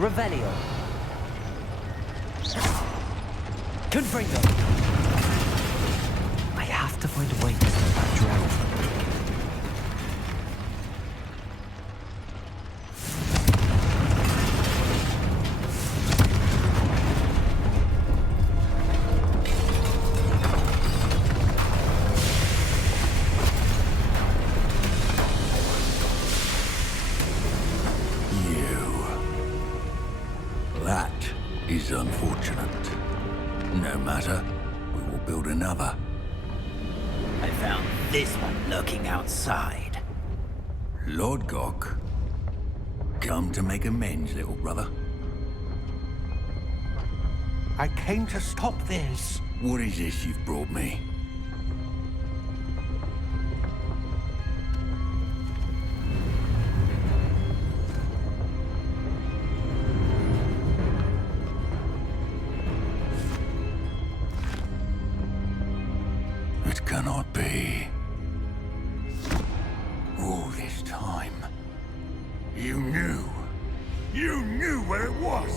Revelio. Confringo. I have to find a way to stop that drow. Is unfortunate. No matter, we will build another. I found this one lurking outside. Lord Gok, come to make amends, little brother. I came to stop this. What is this you've brought me? It cannot be. All this time, you knew where it was!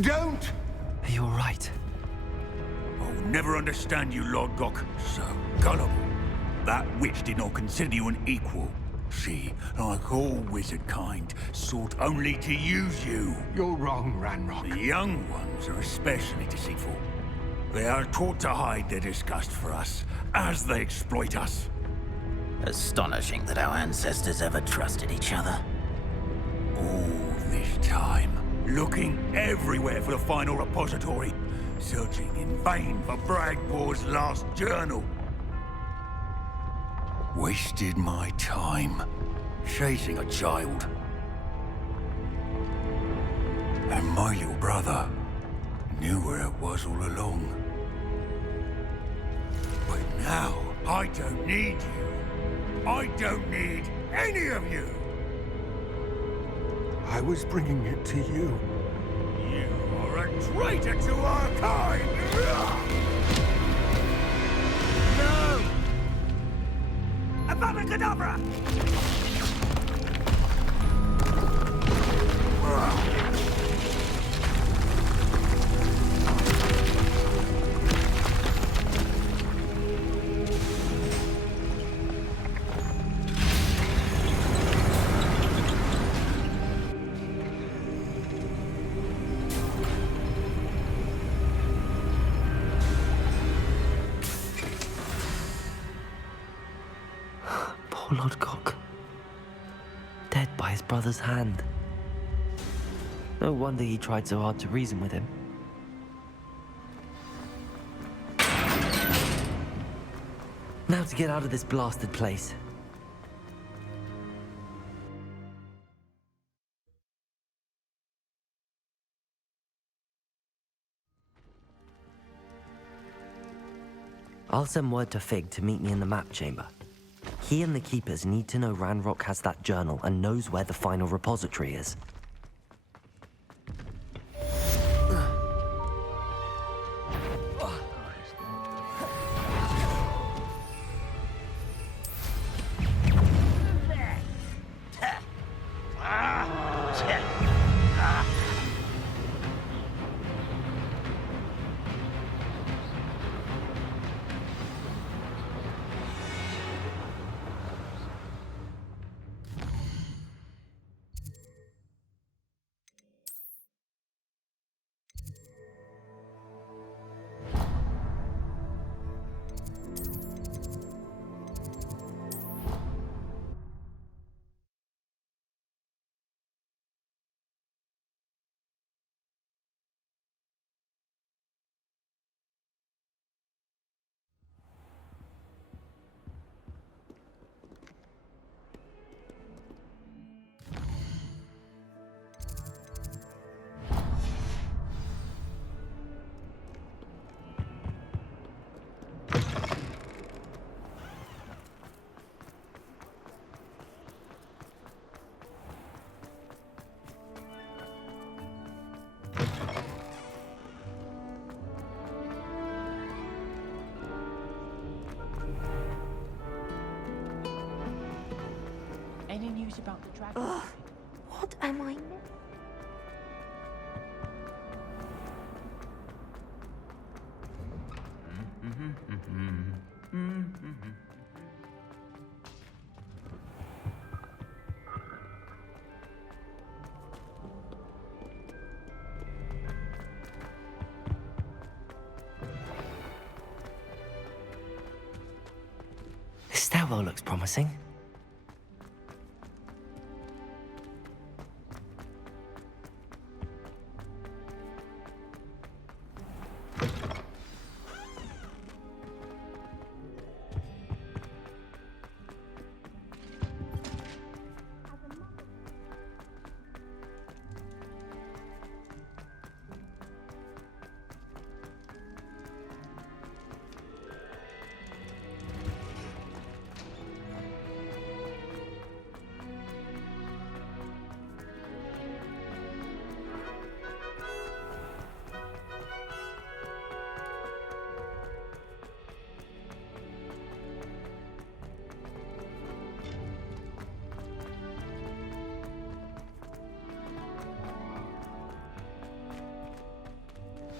Don't! Are you alright? I'll never understand you, Lord Gok. So gullible. That witch did not consider you an equal. She, like all wizard kind, sought only to use you. You're wrong, Ranrock. The young ones are especially deceitful. They are taught to hide their disgust for us, as they exploit us. Astonishing that our ancestors ever trusted each other. All this time, looking everywhere for the final repository, searching in vain for Bragbor's last journal. Wasted my time chasing a child. And my little brother knew where it was all along. But now, I don't need you. I don't need any of you. I was bringing it to you. You are a traitor to our kind! No! Avada Kedavra! Poor Lord Gok. Dead by his brother's hand. No wonder he tried so hard to reason with him. Now to get out of this blasted place. I'll send word to Fig to meet me in the map chamber. He and the Keepers need to know Ranrock has that journal and knows where the final repository is. about the dragon. What am I? This stairwell looks promising.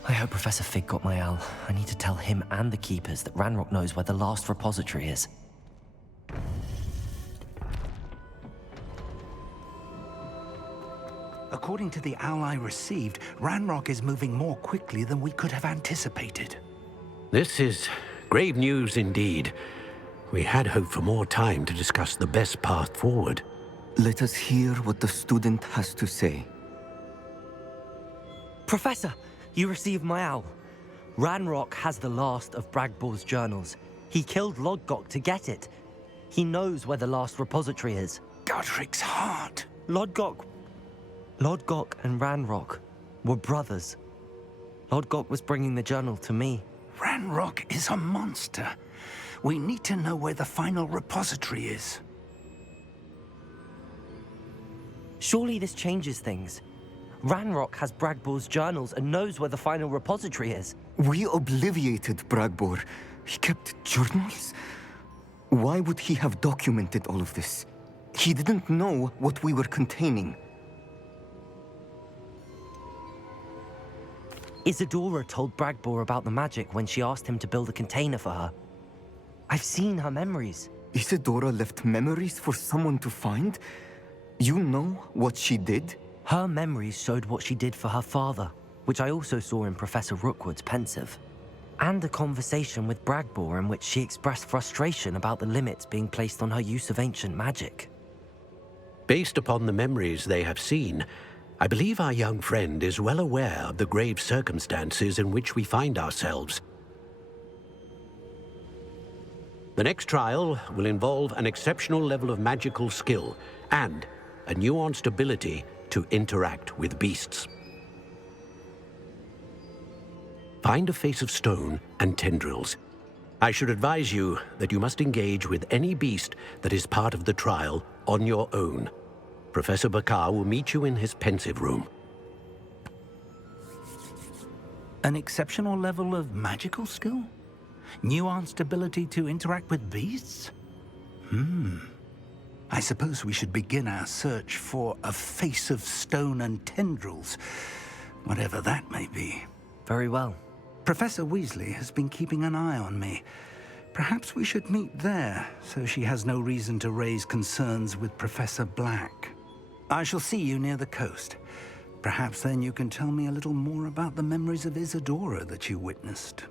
I hope Professor Fig got my owl. I need to tell him and the Keepers that Ranrock knows where the last repository is. According to the owl I received, Ranrock is moving more quickly than we could have anticipated. This is grave news indeed. We had hoped for more time to discuss the best path forward. Let us hear what the student has to say. Professor, you received my owl. Ranrock has the last of Bragbor's journals. He killed Lodgok to get it. He knows where the last repository is. Godric's heart. Lodgok and Ranrock were brothers. Lodgok was bringing the journal to me. Ranrock is a monster. We need to know where the final repository is. Surely this changes things. Ranrock has Bragbor's journals and knows where the final repository is. We obliviated Bragbor. He kept journals? Why would he have documented all of this? He didn't know what we were containing. Isadora told Bragbor about the magic when she asked him to build a container for her. I've seen her memories. Isadora left memories for someone to find? You know what she did? Her memories showed what she did for her father, which I also saw in Professor Rookwood's pensive. And a conversation with Bragbor in which she expressed frustration about the limits being placed on her use of ancient magic. Based upon the memories they have seen, I believe our young friend is well aware of the grave circumstances in which we find ourselves. The next trial will involve an exceptional level of magical skill and a nuanced ability to interact with beasts. Find a face of stone and tendrils. I should advise you that you must engage with any beast that is part of the trial on your own. Professor Bakar will meet you in his pensive room. An exceptional level of magical skill? Nuanced ability to interact with beasts? I suppose we should begin our search for a face of stone and tendrils, whatever that may be. Very well. Professor Weasley has been keeping an eye on me. Perhaps we should meet there, so she has no reason to raise concerns with Professor Black. I shall see you near the coast. Perhaps then you can tell me a little more about the memories of Isadora that you witnessed.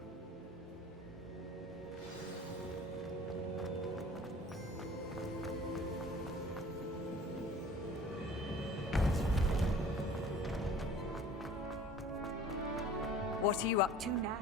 What are you up to now?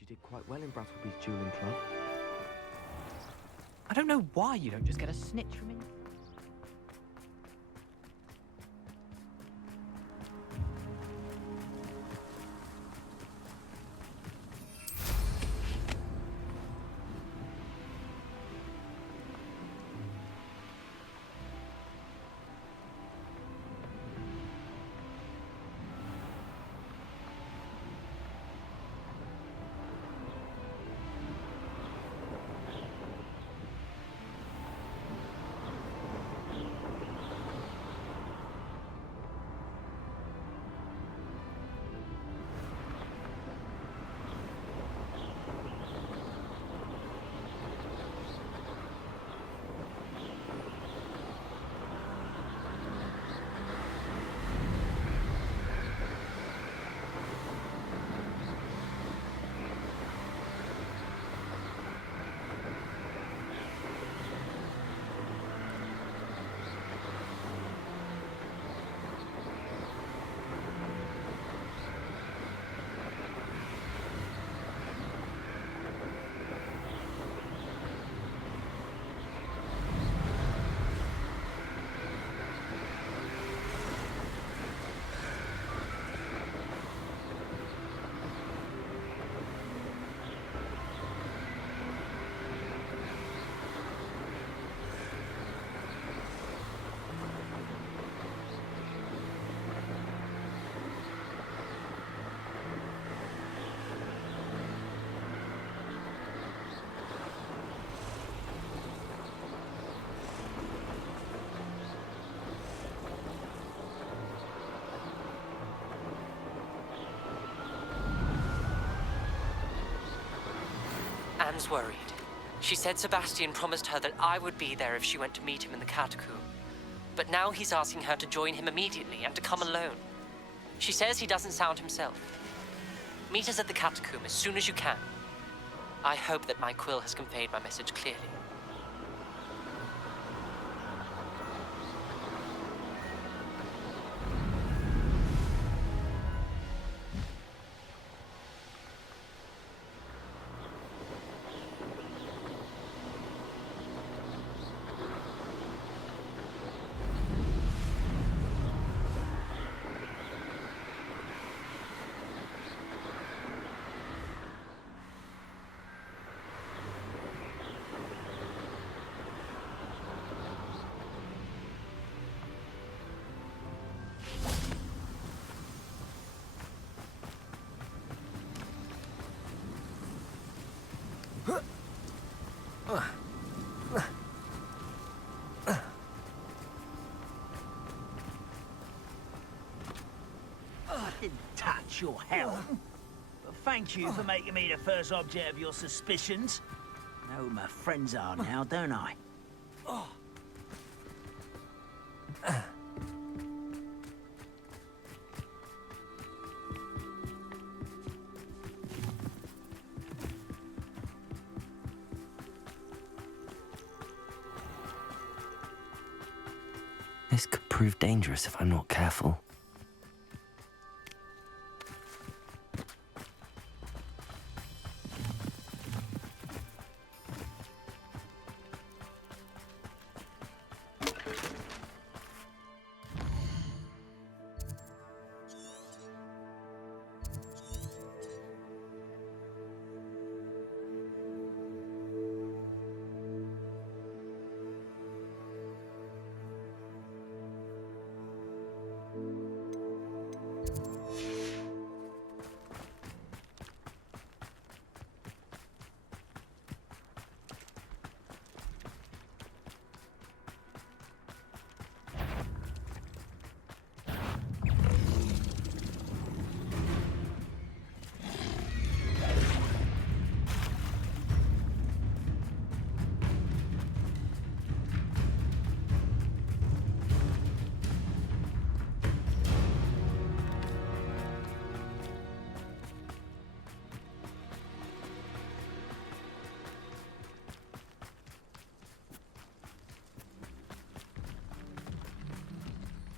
You did quite well in Brattleby's dueling club. I don't know why you don't just get a snitch from him. Anne's worried. She said Sebastian promised her that I would be there if she went to meet him in the catacomb. But now he's asking her to join him immediately and to come alone. She says he doesn't sound himself. Meet us at the catacomb as soon as you can. I hope that my quill has conveyed my message clearly. Didn't touch your helm. But thank you for making me the first object of your suspicions. I know who my friends are now, don't I? This could prove dangerous if I'm not careful.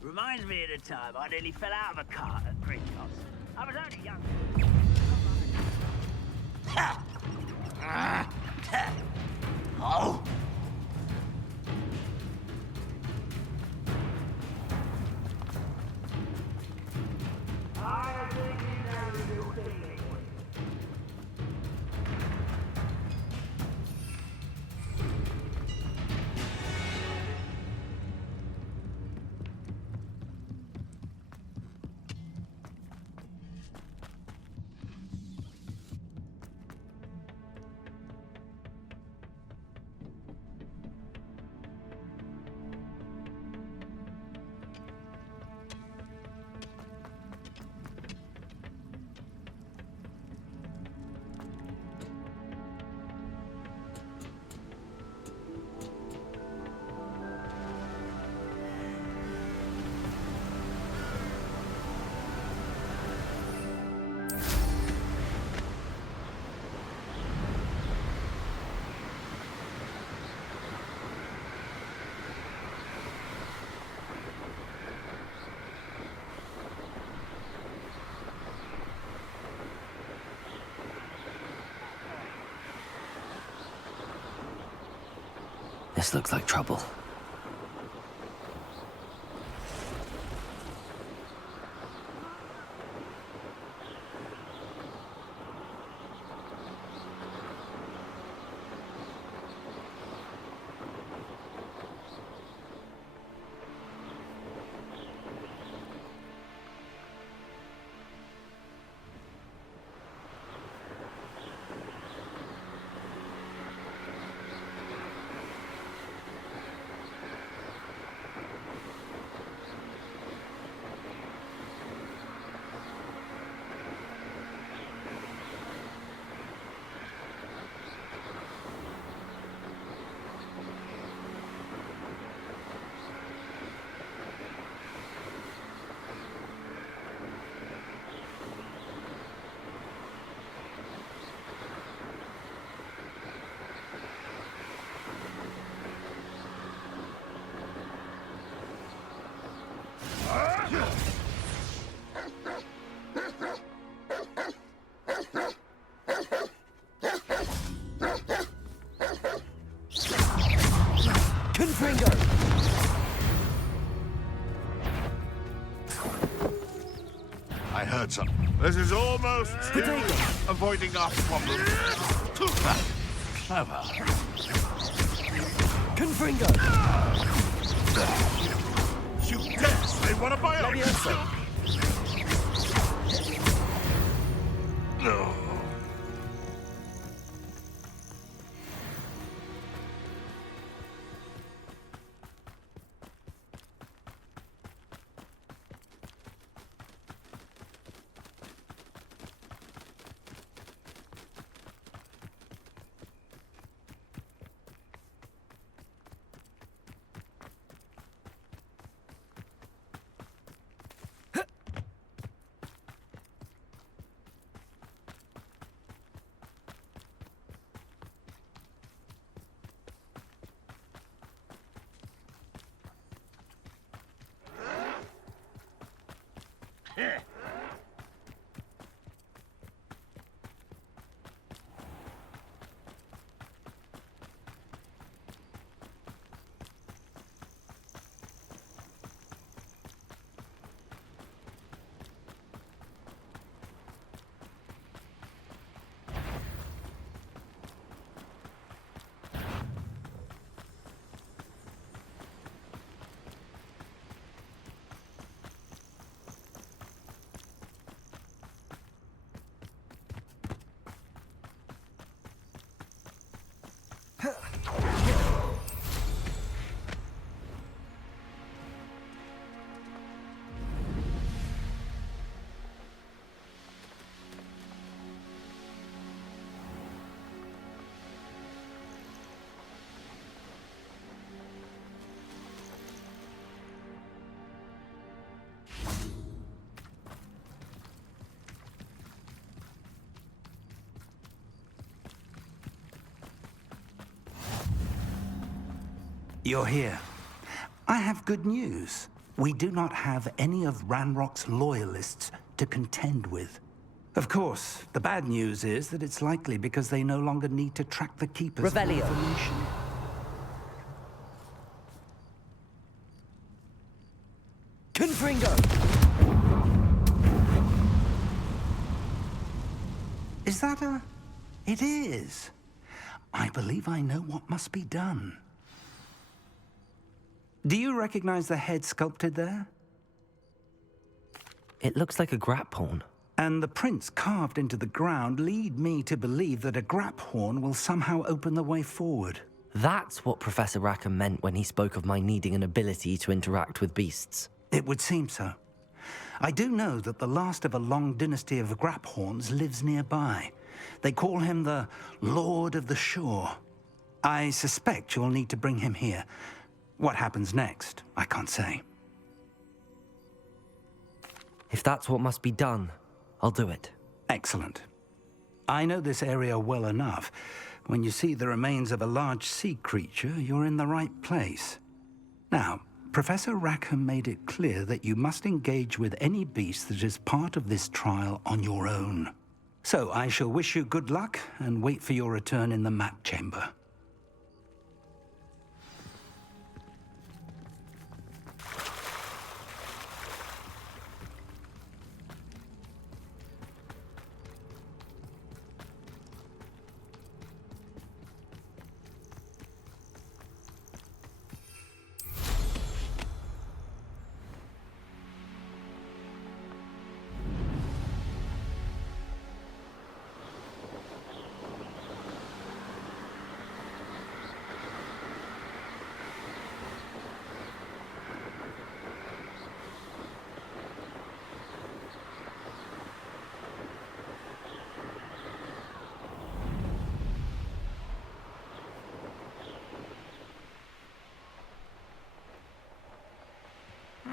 Reminds me of the time I nearly fell out of a cart at Gringotts. I was only young. Oh! This looks like trouble. I heard something. This is almost avoiding our problem. Clever. Confringo! You guess they want to buy us. No. You're here. I have good news. We do not have any of Ranrock's loyalists to contend with. Of course, the bad news is that it's likely because they no longer need to track the Keepers for Revelio. information. Confringo! Is that a... It is. I believe I know what must be done. Do you recognize the head sculpted there? It looks like a Graphorn. And the prints carved into the ground lead me to believe that a Graphorn will somehow open the way forward. That's what Professor Rackham meant when he spoke of my needing an ability to interact with beasts. It would seem so. I do know that the last of a long dynasty of Graphorns lives nearby. They call him the Lord of the Shore. I suspect you'll need to bring him here. What happens next, I can't say. If that's what must be done, I'll do it. Excellent. I know this area well enough. When you see the remains of a large sea creature, you're in the right place. Now, Professor Rackham made it clear that you must engage with any beast that is part of this trial on your own. So I shall wish you good luck and wait for your return in the map chamber.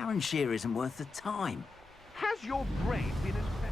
Aaron Shear isn't worth the time. Has your brain been infected?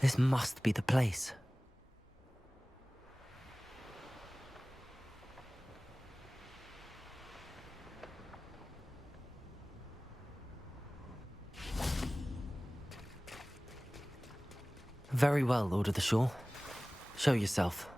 This must be the place. Very well, Lord of the Shore. Show yourself.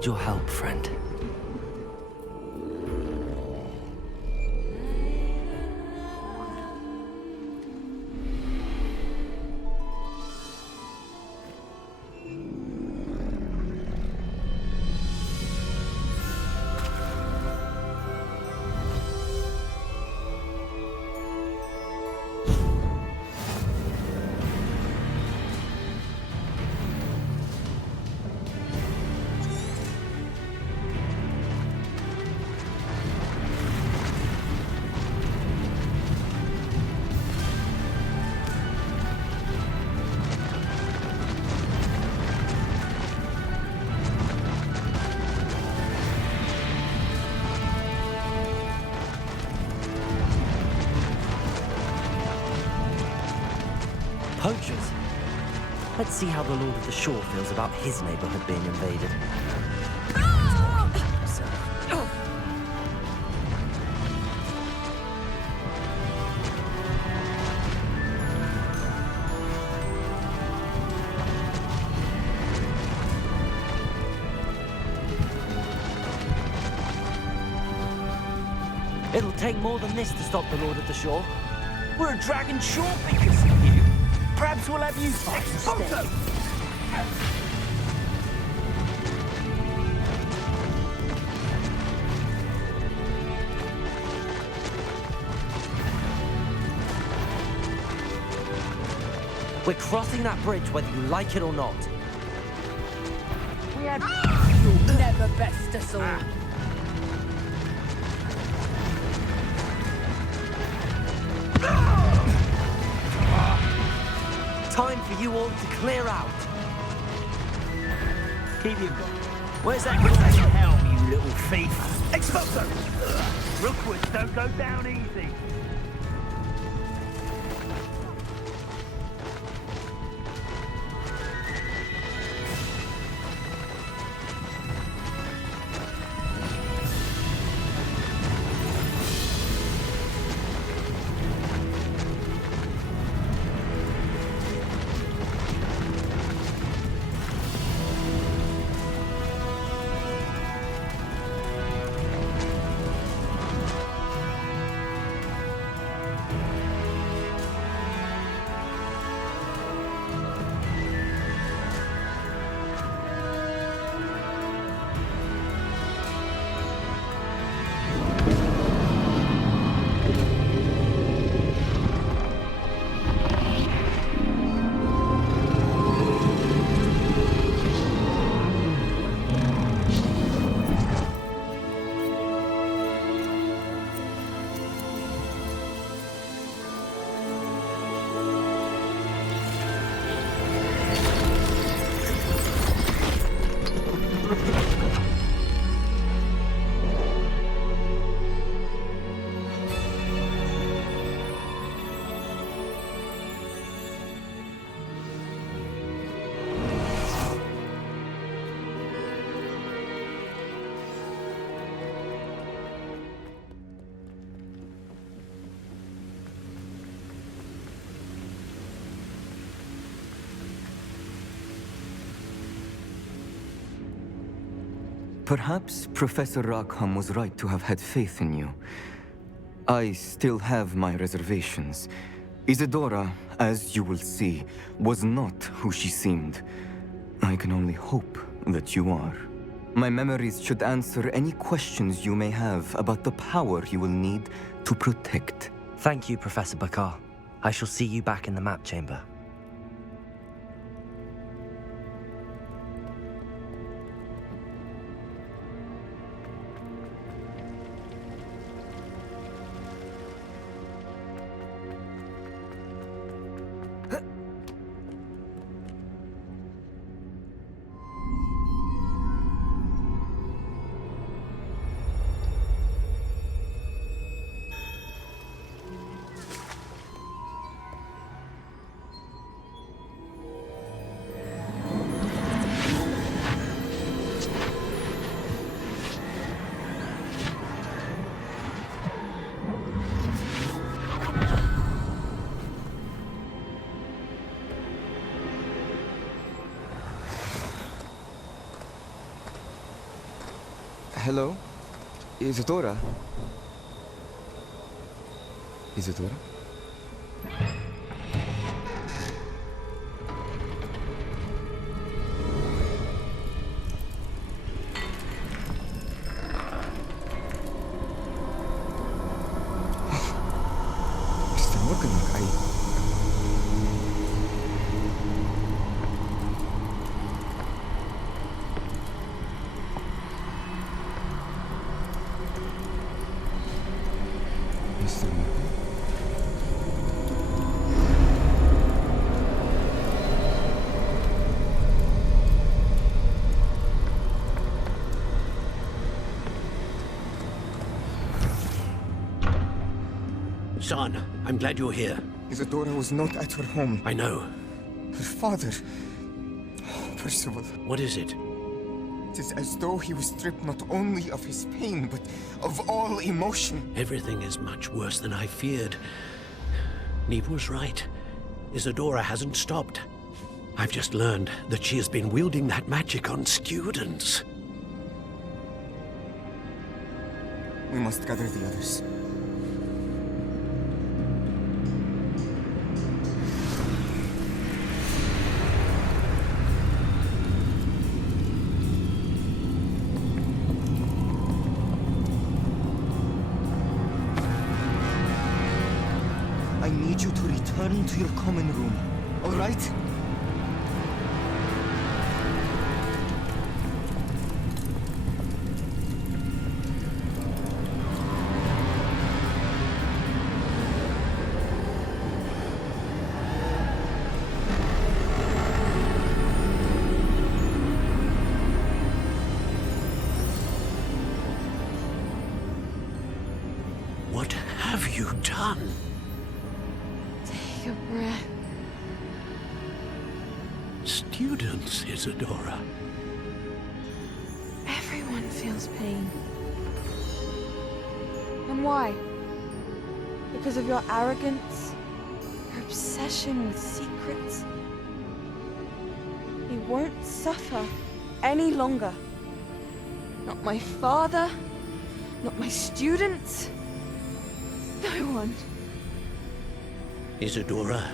need your help, friend. Poachers? Let's see how the Lord of the Shore feels about his neighborhood being invaded. It'll take more than this to stop the Lord of the Shore. We're a dragon shore because of you. Perhaps we'll have you fight instead. We're crossing that bridge whether you like it or not. We had... You'll never best us all. Time for you all to clear out. Keep him. Where's that helm, you little thief? Exposo! Rookwoods don't go down easy. Perhaps Professor Rackham was right to have had faith in you. I still have my reservations. Isadora, as you will see, was not who she seemed. I can only hope that you are. My memories should answer any questions you may have about the power you will need to protect. Thank you, Professor Bakar. I shall see you back in the map chamber. Hello? Isadora? Isadora? Mr. Morganlock, Mr. Morgan? Son, I'm glad you're here. Isadora was not at her home. I know. Her father... Percival. What is it? It is as though he was stripped not only of his pain, but of all emotion. Everything is much worse than I feared. Neve was right. Isadora hasn't stopped. I've just learned that she has been wielding that magic on students. We must gather the others. I need you to return to your common room, all right? What have you done? Take a breath. Students, Isadora. Everyone feels pain. And why? Because of your arrogance? Your obsession with secrets? He won't suffer any longer. Not my father, not my students, no one. Isadora,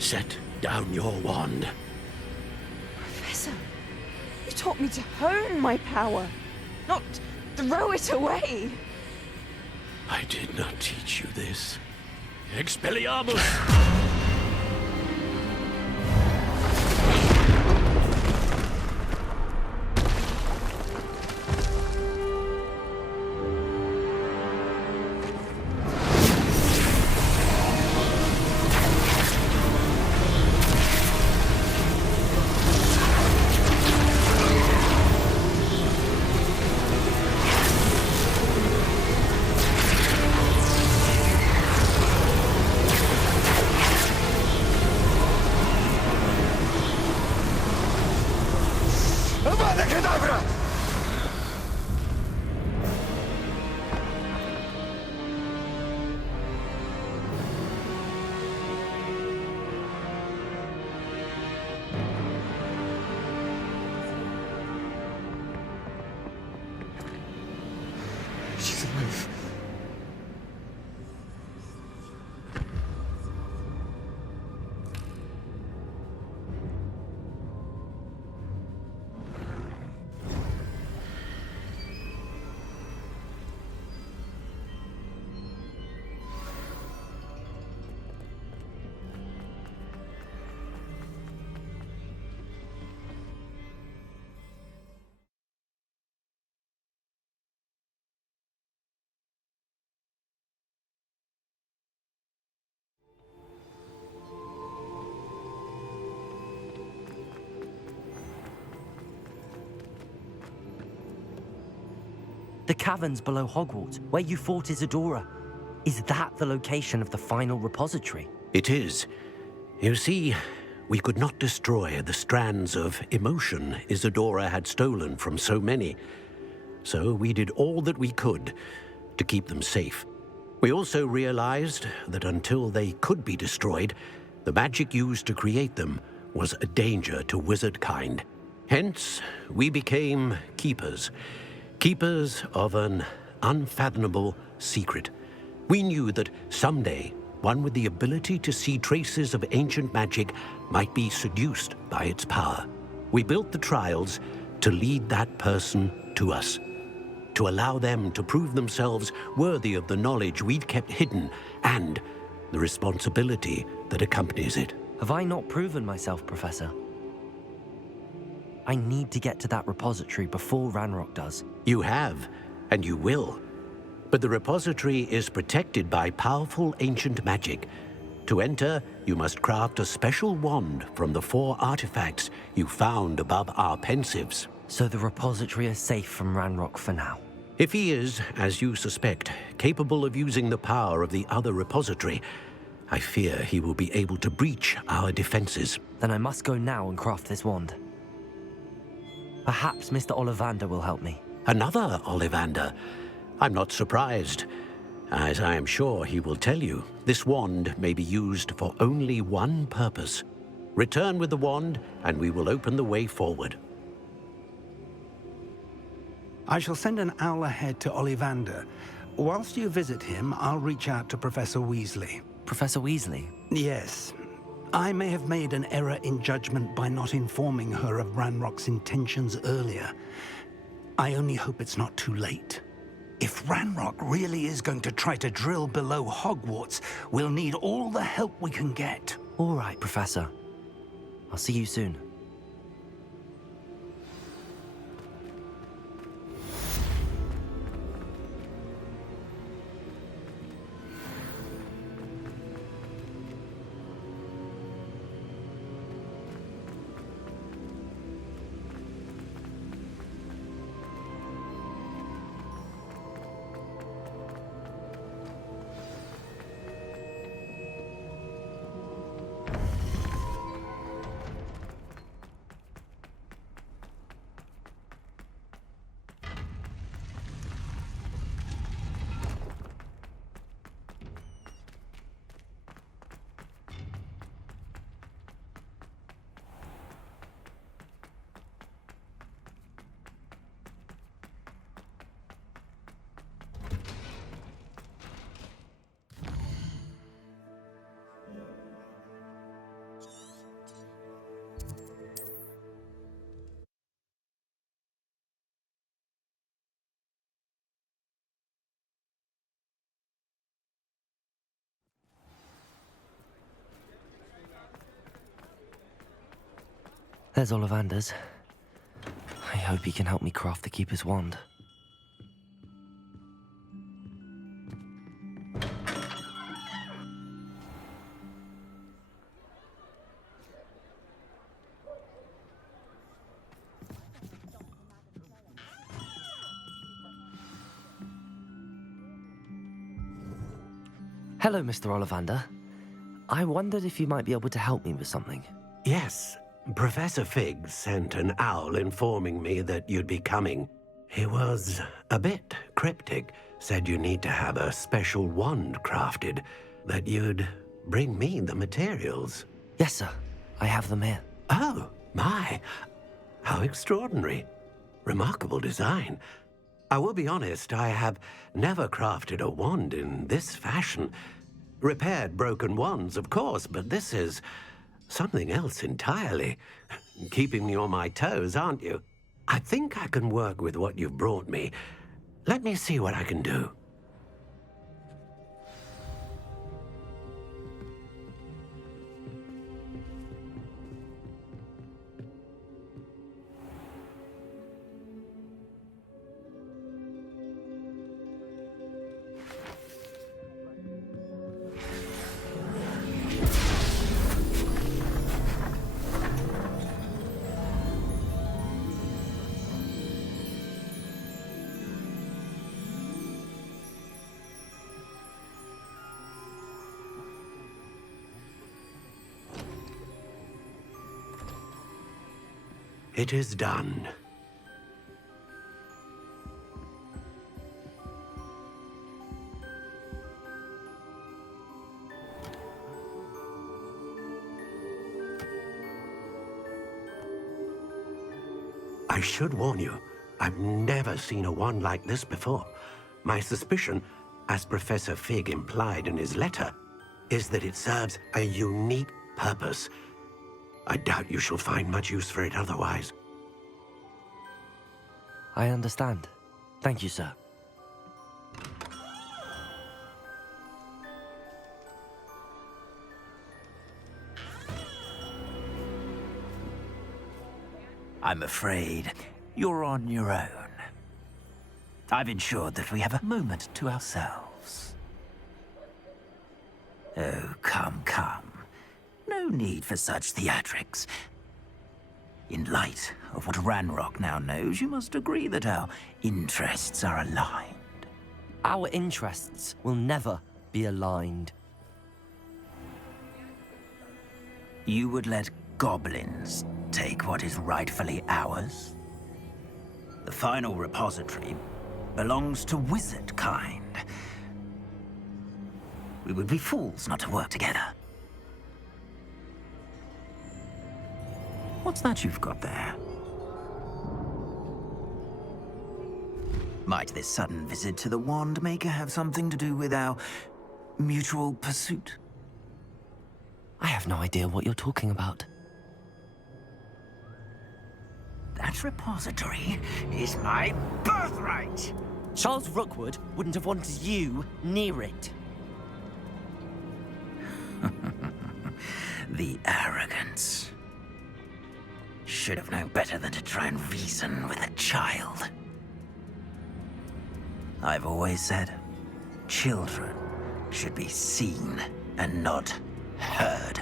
set down your wand. Professor, you taught me to hone my power, not throw it away. I did not teach you this. Expelliarmus! She's alive. The caverns below Hogwarts, where you fought Isadora. Is that the location of the final repository? It is. You see, we could not destroy the strands of emotion Isadora had stolen from so many. So we did all that we could to keep them safe. We also realized that until they could be destroyed, the magic used to create them was a danger to wizard kind. Hence, we became keepers. Keepers of an unfathomable secret. We knew that someday, one with the ability to see traces of ancient magic might be seduced by its power. We built the trials to lead that person to us, to allow them to prove themselves worthy of the knowledge we'd kept hidden and the responsibility that accompanies it. Have I not proven myself, Professor? I need to get to that repository before Ranrock does. You have, and you will. But the repository is protected by powerful ancient magic. To enter, you must craft a special wand from the 4 artifacts you found above our pensives. So the repository is safe from Ranrock for now. If he is, as you suspect, capable of using the power of the other repository, I fear he will be able to breach our defenses. Then I must go now and craft this wand. Perhaps Mr. Ollivander will help me. Another Ollivander? I'm not surprised. As I am sure he will tell you, this wand may be used for only one purpose. Return with the wand, and we will open the way forward. I shall send an owl ahead to Ollivander. Whilst you visit him, I'll reach out to Professor Weasley. Professor Weasley? Yes. I may have made an error in judgment by not informing her of Ranrock's intentions earlier. I only hope it's not too late. If Ranrock really is going to try to drill below Hogwarts, we'll need all the help we can get. All right, Professor. I'll see you soon. There's Ollivander's. I hope he can help me craft the Keeper's wand. Hello, Mr. Ollivander. I wondered if you might be able to help me with something. Yes. Professor Fig sent an owl informing me that you'd be coming. He was a bit cryptic, said you need to have a special wand crafted, that you'd bring me the materials. Yes, sir. I have them here. Oh, my. How extraordinary. Remarkable design. I will be honest, I have never crafted a wand in this fashion. Repaired broken wands, of course, but this is something else entirely. Keeping me on my toes, aren't you? I think I can work with what you've brought me. Let me see what I can do. It is done. I should warn you, I've never seen a wand like this before. My suspicion, as Professor Fig implied in his letter, is that it serves a unique purpose. I doubt you shall find much use for it otherwise. I understand. Thank you, sir. I'm afraid you're on your own. I've ensured that we have a moment to ourselves. Oh, come, come. No need for such theatrics. In light of what Ranrock now knows, you must agree that our interests are aligned. Our interests will never be aligned. You would let goblins take what is rightfully ours? The final repository belongs to wizard kind. We would be fools not to work together. What's that you've got there? Might this sudden visit to the Wand Maker have something to do with our mutual pursuit? I have no idea what you're talking about. That repository is my birthright! Charles Rookwood wouldn't have wanted you near it. The arrogance. Should have known better than to try and reason with a child. I've always said, children should be seen and not heard.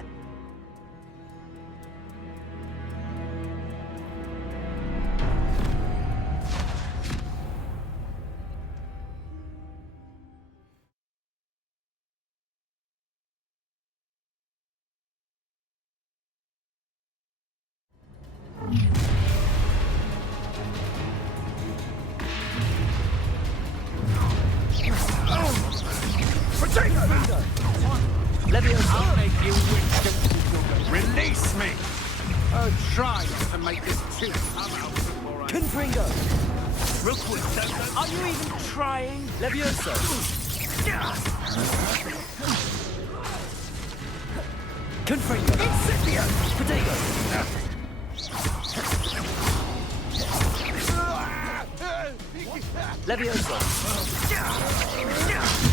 I'll make you release me! Try to make this too. Confringo! Rookwood, Are you even trying? Levioso! Confringo! Incipio! Potato! Levioso!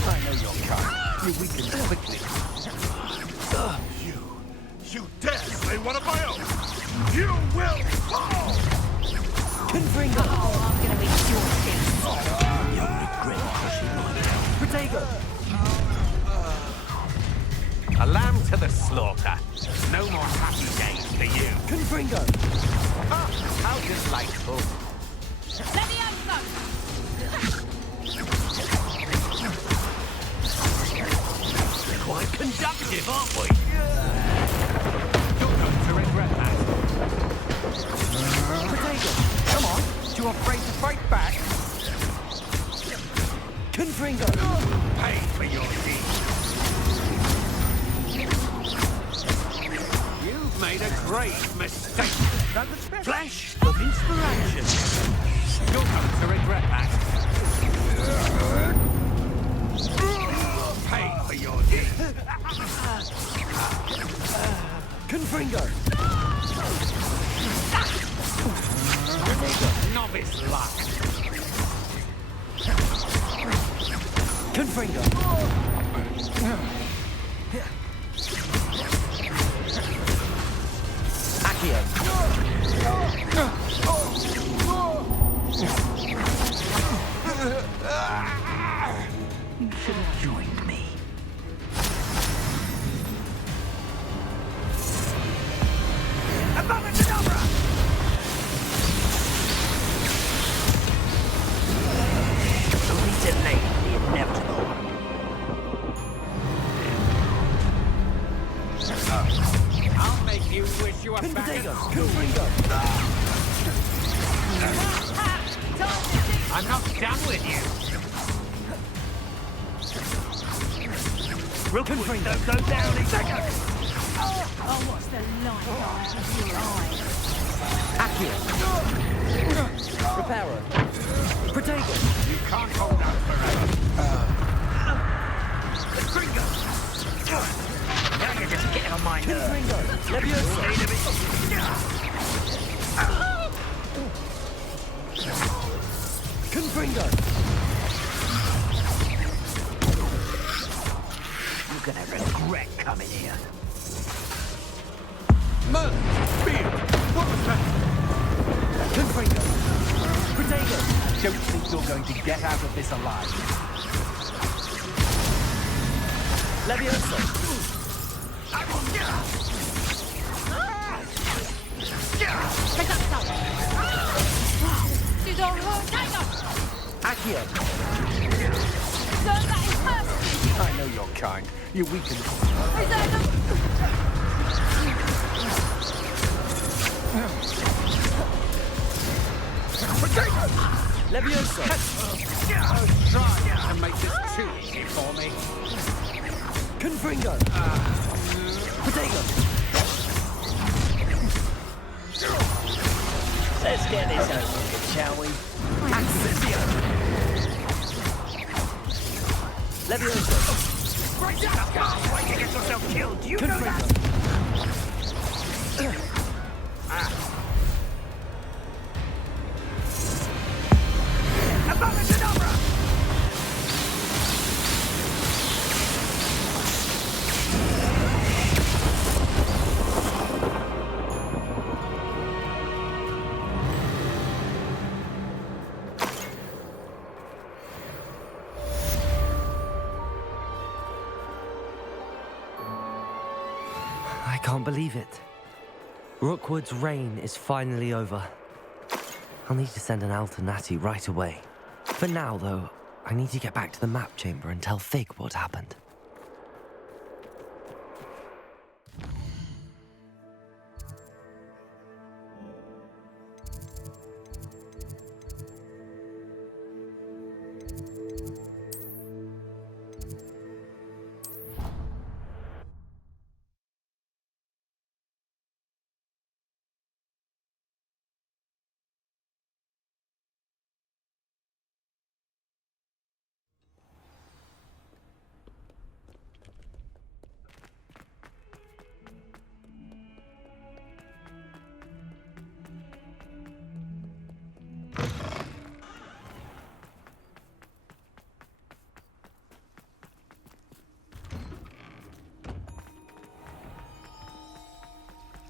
I know your kind. You weaken quickly. You dare slay one of my own! You will fall! Confringo! Oh, I'm gonna be your face. You'll regret crushing my Potato! A lamb to the slaughter. No more happy days for you. Confringo! Ah, how delightful. Quite conductive, aren't we? You're going to regret that. Potato! Come on, too afraid to fight back? Confringo! Pay for your deeds. You've made a grave mistake. Flash of inspiration. You're going to regret that. Pay for your deeds. Confringo! Novice luck. Confringo! Accio! You should have joined me. Abracadabra! Only delayed the inevitable. I'll make you wish you were back at home. I'm not done with you. Rookwood, don't go down in seconds! Oh, what's the light of your eyes? Accio! Reparo. Protego. You can't hold out forever. Gringo! Now you're just getting on my nerves. Gringo. Leviosa. Confringo. You're gonna regret coming here. Merlin! Beard! What was that? Confringo. Protego. Don't think you're going to get out of this alive. Leviosa. Accio. I know you're kind. You weaken. Leviosa. Try to make this too easy for me. Confringo. Protego. Let's get this over with, shall we? Accessio. Leviosa. Right up! Why you get yourself killed? Do you know that? Abominable! I can't believe it. Rookwood's reign is finally over. I'll need to send an Alternati right away. For now, though, I need to get back to the map chamber and tell Fig what happened.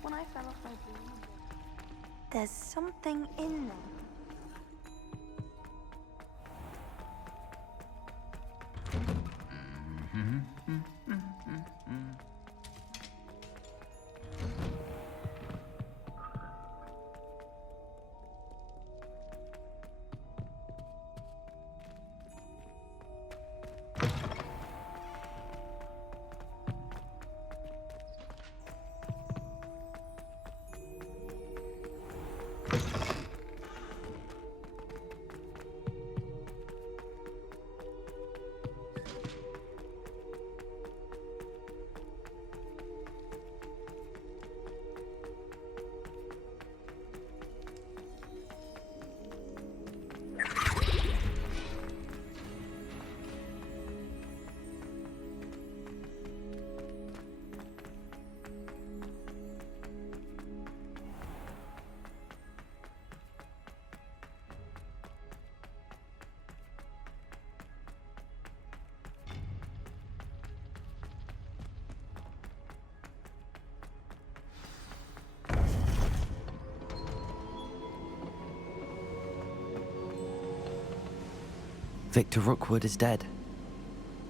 When I fell off my balloon, there's something in there. Victor Rookwood is dead.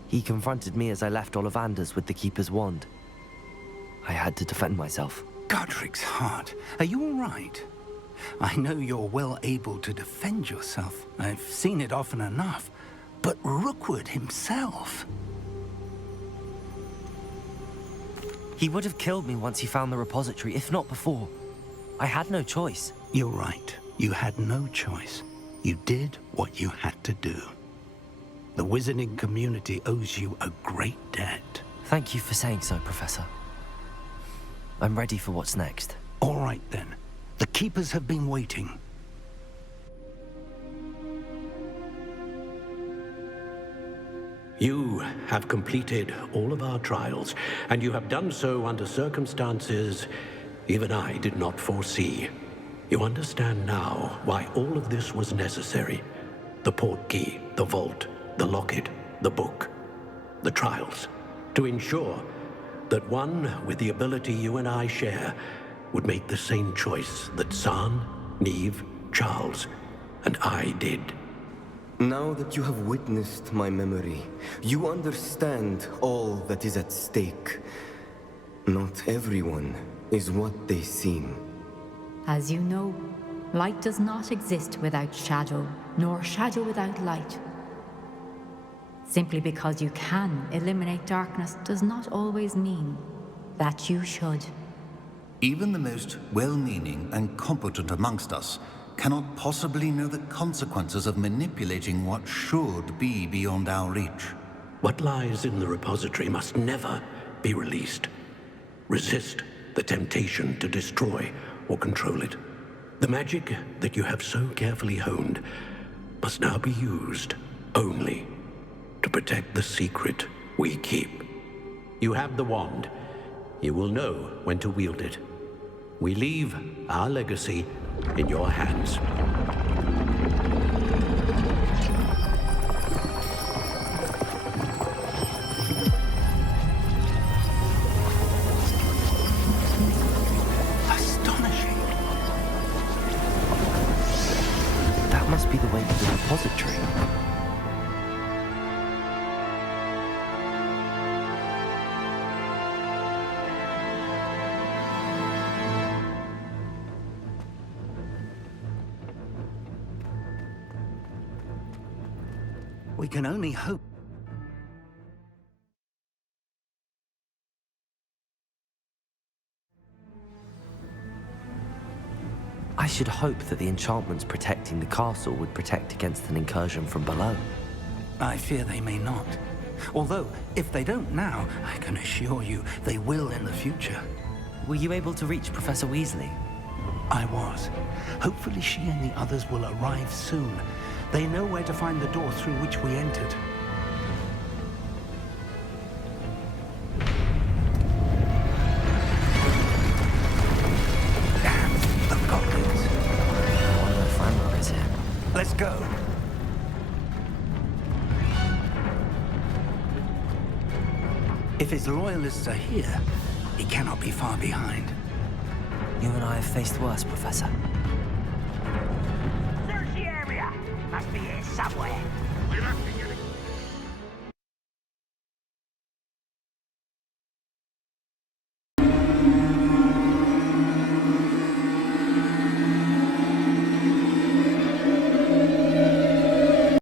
He confronted me as I left Ollivander's with the Keeper's wand. I had to defend myself. Godric's heart, are you all right? I know you're well able to defend yourself. I've seen it often enough. But Rookwood himself... He would have killed me once he found the repository, if not before. I had no choice. You're right. You had no choice. You did what you had to do. The wizarding community owes you a great debt. Thank you for saying so, Professor. I'm ready for what's next. All right, then. The Keepers have been waiting. You have completed all of our trials, and you have done so under circumstances even I did not foresee. You understand now why all of this was necessary. The portkey, the vault, the locket, the book, the trials. To ensure that one with the ability you and I share would make the same choice that San, Neve, Charles, and I did. Now that you have witnessed my memory, you understand all that is at stake. Not everyone is what they seem. As you know, light does not exist without shadow, nor shadow without light. Simply because you can eliminate darkness does not always mean that you should. Even the most well-meaning and competent amongst us cannot possibly know the consequences of manipulating what should be beyond our reach. What lies in the repository must never be released. Resist the temptation to destroy or control it. The magic that you have so carefully honed must now be used only to protect the secret we keep. You have the wand. You will know when to wield it. We leave our legacy in your hands. Astonishing. That must be the way to the repository. We can only hope. I should hope that the enchantments protecting the castle would protect against an incursion from below. I fear they may not. Although, if they don't now, I can assure you they will in the future. Were you able to reach Professor Weasley? I was. Hopefully she and the others will arrive soon. They know where to find the door through which we entered. Damn, the goblins. I wonder if Ranrock is here. Let's go. If his loyalists are here, he cannot be far behind. You and I have faced worse, Professor. Search the area. Must be here somewhere.